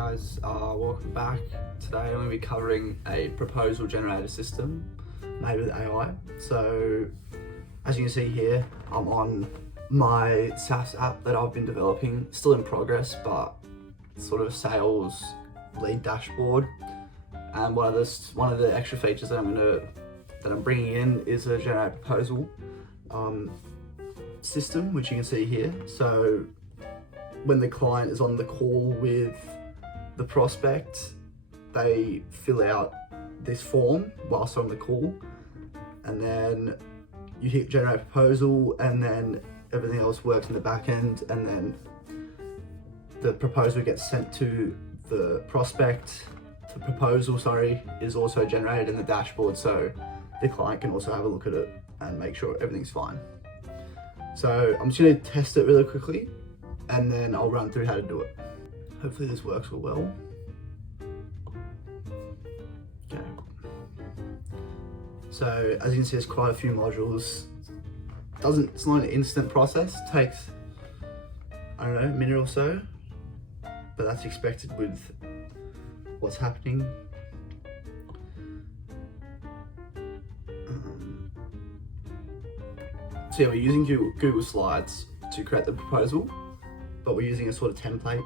guys, welcome back. Today I'm going to be covering a proposal generator system made with AI. So as you can see here, I'm on my SaaS app that I've been developing, still in progress, but sort of a sales lead dashboard. And one of the extra features that I'm bringing in is a generate proposal system, which you can see here. So when the client is on the call with the prospect, they fill out this form whilst on the call, and then you hit generate proposal, and then everything else works in the back end, and then the proposal gets sent to the prospect. The proposal, is also generated in the dashboard, so the client can also have a look at it and make sure everything's fine. So I'm just going to test it really quickly, and then I'll run through how to do it. Hopefully this works well. Okay. So as you can see, there's quite a few modules. It's not an instant process. It takes, I don't know, a minute or so, but that's expected with what's happening. So yeah, we're using Google Slides to create the proposal, but we're using a sort of template.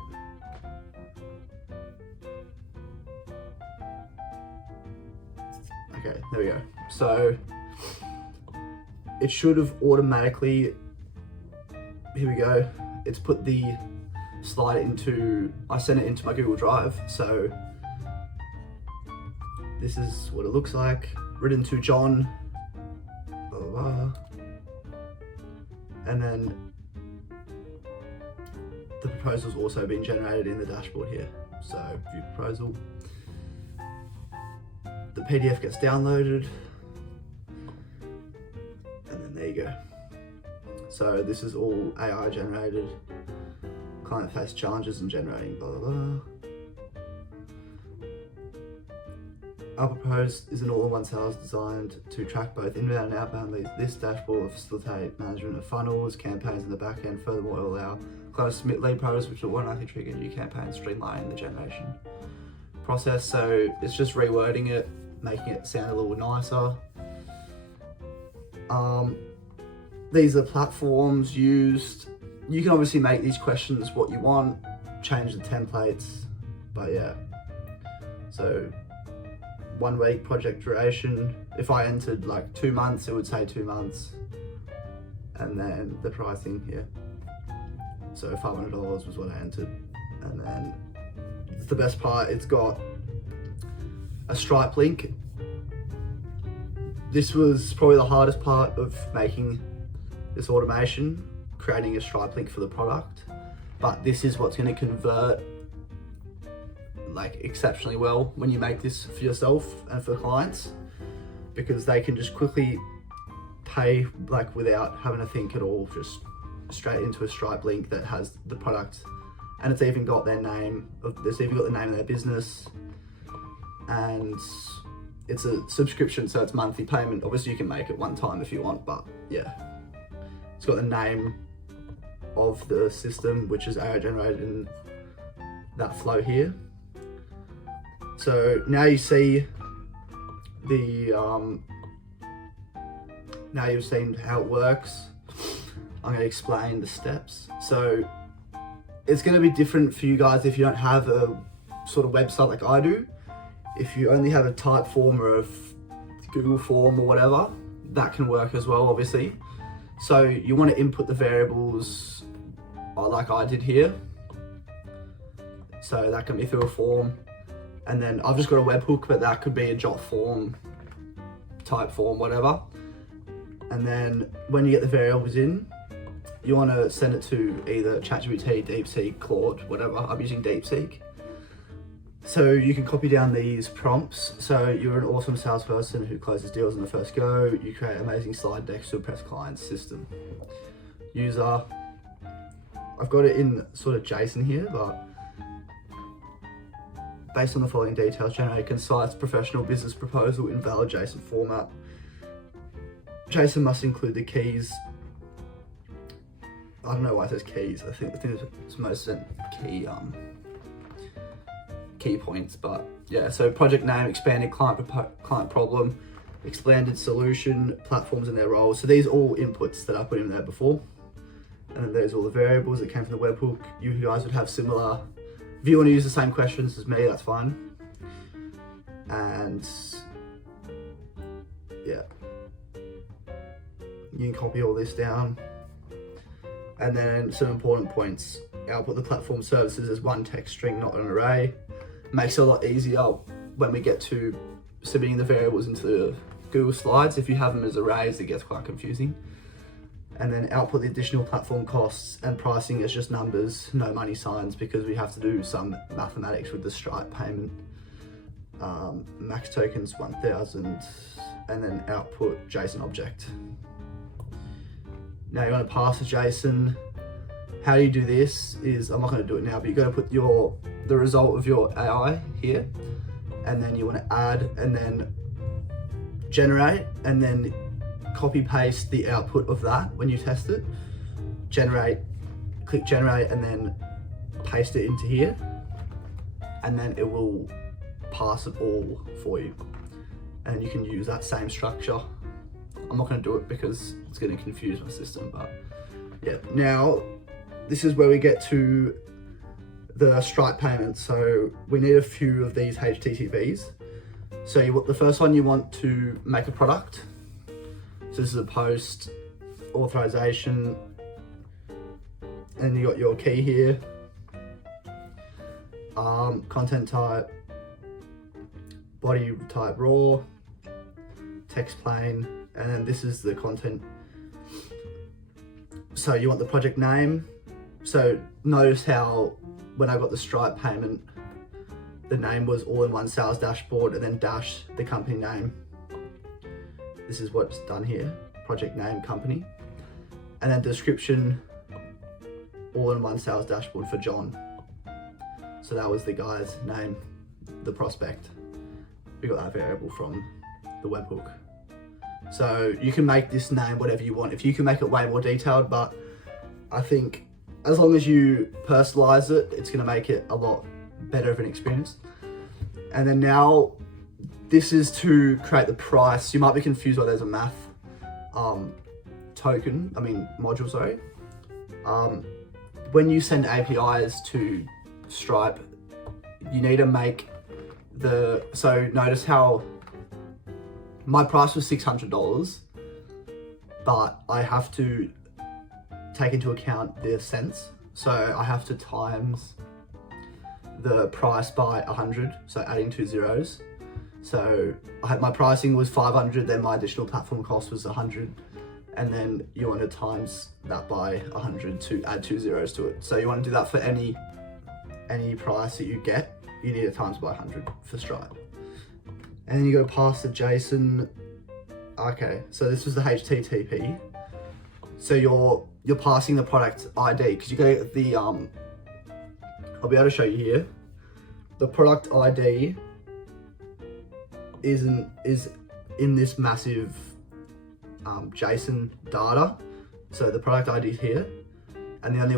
Okay, there we go. So it should have automatically, here we go. It's put the slide I sent it into my Google Drive. So this is what it looks like, written to John, blah, blah, blah. And then the proposal's also been generated in the dashboard here. So view proposal. The PDF gets downloaded, and then there you go. So this is all AI generated. Client face challenges and generating blah blah blah. Our proposed is an all-in-one sales designed to track both inbound and outbound leads. This dashboard will facilitate management of funnels, campaigns in the back end. Furthermore, it will allow clients to submit lead proposals, which will automatically trigger new campaigns, streamlining the generation process. So it's just rewording it, making it sound a little nicer. These are platforms used. You can obviously make these questions what you want, change the templates, but yeah. So 1 week project duration. If I entered like 2 months, it would say 2 months. And then the pricing here. So $500 was what I entered. And then the best part, it's got a Stripe link. This was probably the hardest part of making this automation, creating a Stripe link for the product. But this is what's going to convert like exceptionally well when you make this for yourself and for clients, because they can just quickly pay like without having to think at all, just straight into a Stripe link that has the product, and it's even got their name. It's even got the name of their business, and it's a subscription, so it's monthly payment. Obviously you can make it one time if you want, but yeah, it's got the name of the system, which is AI generated in that flow here. So now you see now you've seen how it works. I'm going to explain the steps. So it's going to be different for you guys if you don't have a sort of website like I do. If you only have a type form or a Google form or whatever, that can work as well, obviously. So you want to input the variables like I did here. So that can be through a form. And then I've just got a webhook, but that could be a jot form, type form, whatever. And then when you get the variables in, you want to send it to either ChatGPT, DeepSeek, Claude, whatever. I'm using DeepSeek. So you can copy down these prompts. So you're an awesome salesperson who closes deals on the first go. You create amazing slide decks to impress clients. System. User. I've got it in sort of JSON here, but based on the following details, generate a concise professional business proposal in valid JSON format. JSON must include the keys. I don't know why it says keys. I think it's most key key points, but yeah, so project name, expanded client problem, expanded solution, platforms and their roles. So these are all inputs that I put in there before. And then there's all the variables that came from the webhook. You guys would have similar, if you want to use the same questions as me, that's fine. And yeah, you can copy all this down. And then some important points. Output the platform services as one text string, not an array. Makes it a lot easier when we get to submitting the variables into the Google Slides. If you have them as arrays, it gets quite confusing. And then output the additional platform costs and pricing as just numbers, no money signs, because we have to do some mathematics with the Stripe payment. Max tokens 1000, and then output JSON object. Now you want to pass a JSON. How you do this is, I'm not going to do it now, but you got to put the result of your AI here, and then you want to add and then generate, and then copy paste the output of that when you test it. Generate, click generate, and then paste it into here, and then it will pass it all for you. And you can use that same structure. I'm not going to do it because it's going to confuse my system, but yeah. Now, this is where we get to the Stripe payments. So we need a few of these HTTPs. So the first one, you want to make a product. So this is a post, authorization, and you got your key here. Content type, body type raw, text plain, and then this is the content. So you want the project name. So notice how when I got the Stripe payment, the name was all-in-one sales dashboard and then dash the company name. This is what's done here, project name, company. And then description, all-in-one sales dashboard for John. So that was the guy's name, the prospect. We got that variable from the webhook. So you can make this name whatever you want. If you can make it way more detailed, but I think as long as you personalize it, it's gonna make it a lot better of an experience. And then now, this is to create the price. You might be confused why there's a math module, sorry. When you send APIs to Stripe, you need to make so notice how my price was $600, but I have to take into account the cents. So I have to times the price by 100, so adding 2 zeros. So my pricing was 500, then my additional platform cost was 100, and then you want to times that by 100 to add 2 zeros to it. So you want to do that for any price that you get, you need it times by 100 for Stripe. And then you go past the JSON. Okay, so this was the HTTP. So you're passing the product ID, because you go the I'll be able to show you here. The product ID is in this massive JSON data. So the product ID is here, and the only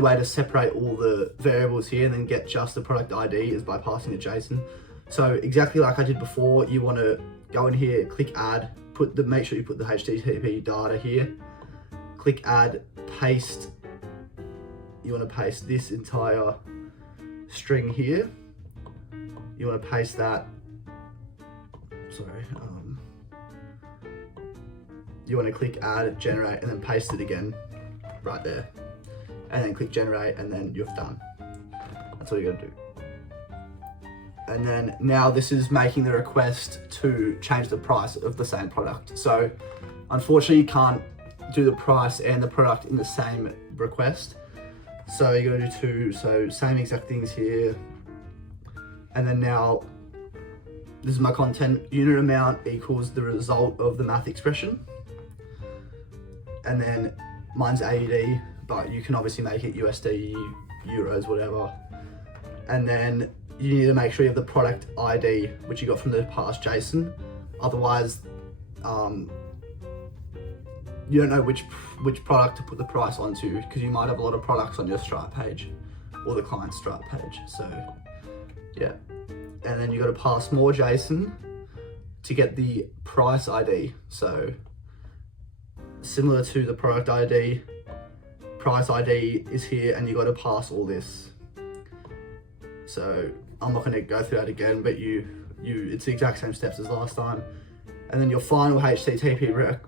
way to separate all the variables here and then get just the product ID is by passing a JSON. So exactly like I did before, you want to go in here, click add, make sure you put the HTTP data here, click add, paste. You want to paste this entire string here. You want to paste that. Sorry. You want to click add, generate, and then paste it again right there. And then click generate, and then you've done. That's all you got to do. And then now this is making the request to change the price of the same product. So unfortunately you can't do the price and the product in the same request. So you're gonna do two, so same exact things here. And then now, this is my content, unit amount equals the result of the math expression. And then mine's AUD, but you can obviously make it USD, euros, whatever. And then you need to make sure you have the product ID, which you got from the past JSON. Otherwise, you don't know which product to put the price onto, because you might have a lot of products on your Stripe page, or the client Stripe page. So yeah, and then you got to pass more JSON to get the price ID. So similar to the product ID, price ID is here, and you got to pass all this. So I'm not going to go through that again, but it's the exact same steps as last time. And then your final HTTP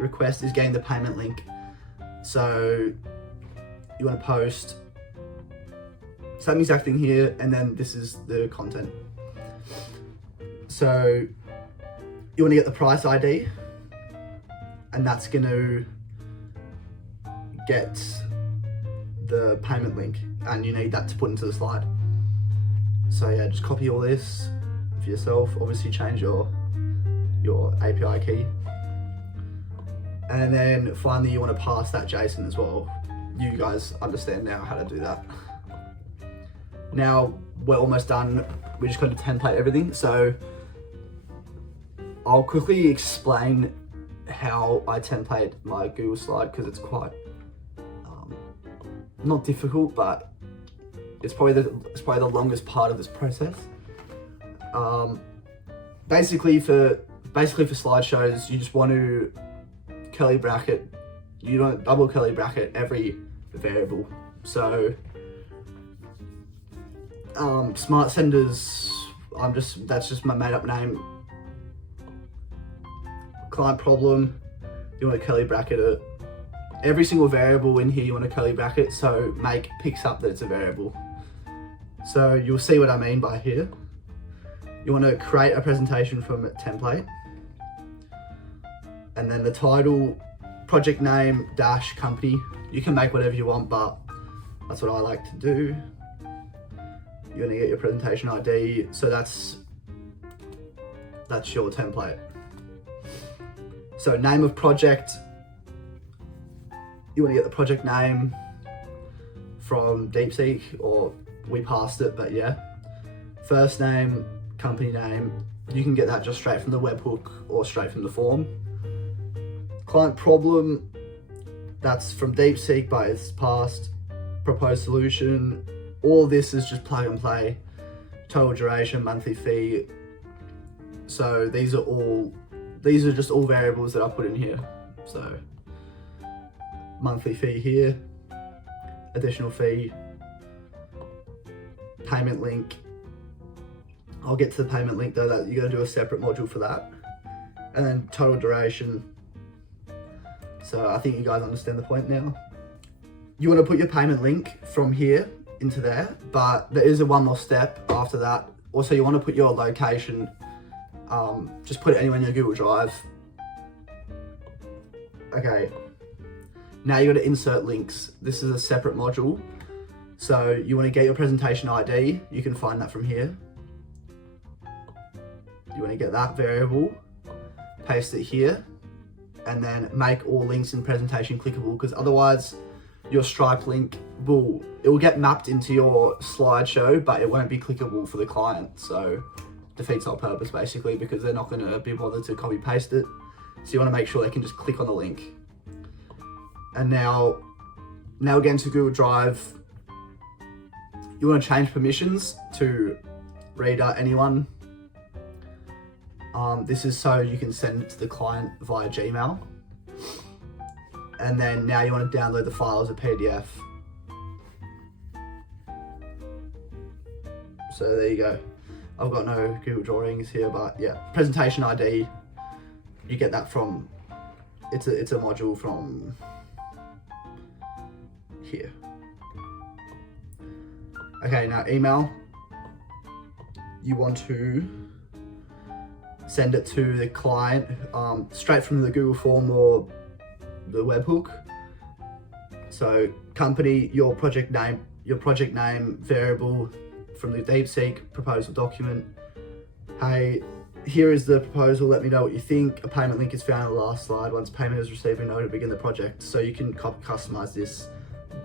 request is getting the payment link. So you want to post same exact thing here, and then this is the content. So you want to get the price ID, and that's going to get the payment link, and you need that to put into the slide. So yeah, just copy all this for yourself. Obviously change your API key. And then finally you want to pass that JSON as well. You guys understand now how to do that. Now we're almost done. We're just going to template everything. So I'll quickly explain how I template my Google slide, because it's quite not difficult, but it's probably the longest part of this process. Basically for slideshows, you just want to curly bracket. You don't double curly bracket every variable. So smart senders, that's just my made up name. Client problem, you want to curly bracket it. Every single variable in here you want to curly bracket, so picks up that it's a variable. So you'll see what I mean by here. You want to create a presentation from a template, and then the title, project name dash company. You can make whatever you want, but that's what I like to do. You're gonna get your presentation ID, so that's your template. So name of project, you want to get the project name from DeepSeek, or we passed it, but yeah. First name, company name, you can get that just straight from the webhook or straight from the form. Client problem, that's from DeepSeek, but it's passed. Proposed solution, all this is just plug and play. Total duration, monthly fee. So these are just all variables that I put in here. So monthly fee here, additional fee, payment link. I'll get to the payment link though, that you got to do a separate module for that. And then total duration. So I think you guys understand the point now. You want to put your payment link from here into there, but there is one more step after that. Also, you want to put your location, just put it anywhere in your Google Drive. Okay, now you got to insert links. This is a separate module. So you want to get your presentation ID. You can find that from here. You want to get that variable, paste it here, and then make all links in presentation clickable, because otherwise your Stripe link will get mapped into your slideshow, but it won't be clickable for the client. So defeats our purpose basically, because they're not going to be bothered to copy paste it. So you want to make sure they can just click on the link. And now again to Google Drive, you want to change permissions to reader anyone. This is so you can send it to the client via Gmail. And then now you want to download the file as a PDF. So there you go. I've got no Google Drawings here, but yeah, presentation ID, you get that from, it's a module from here. Okay, now email, you want to send it to the client straight from the Google form or the webhook. So company, your project name variable from the DeepSeek proposal document. Hey, here is the proposal, let me know what you think. A payment link is found on the last slide. Once payment is received, we know to begin the project. So you can customize this.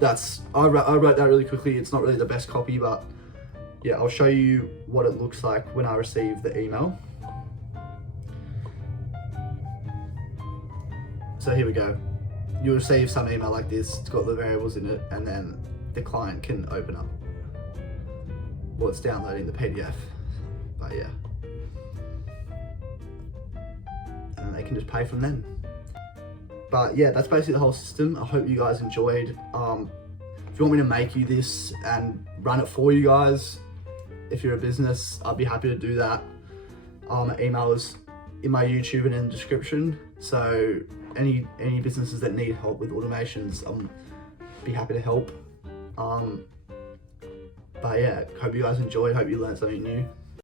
I wrote that really quickly. It's not really the best copy, but yeah, I'll show you what it looks like when I receive the email. So here we go. You'll receive some email like this. It's got the variables in it, and then the client can open up. Well, it's downloading the PDF, but yeah. And they can just pay from then. But yeah, that's basically the whole system. I hope you guys enjoyed. If you want me to make you this and run it for you guys, if you're a business, I'd be happy to do that. My email is in my YouTube and in the description. So any businesses that need help with automations, be happy to help. But yeah, hope you guys enjoyed. Hope you learned something new.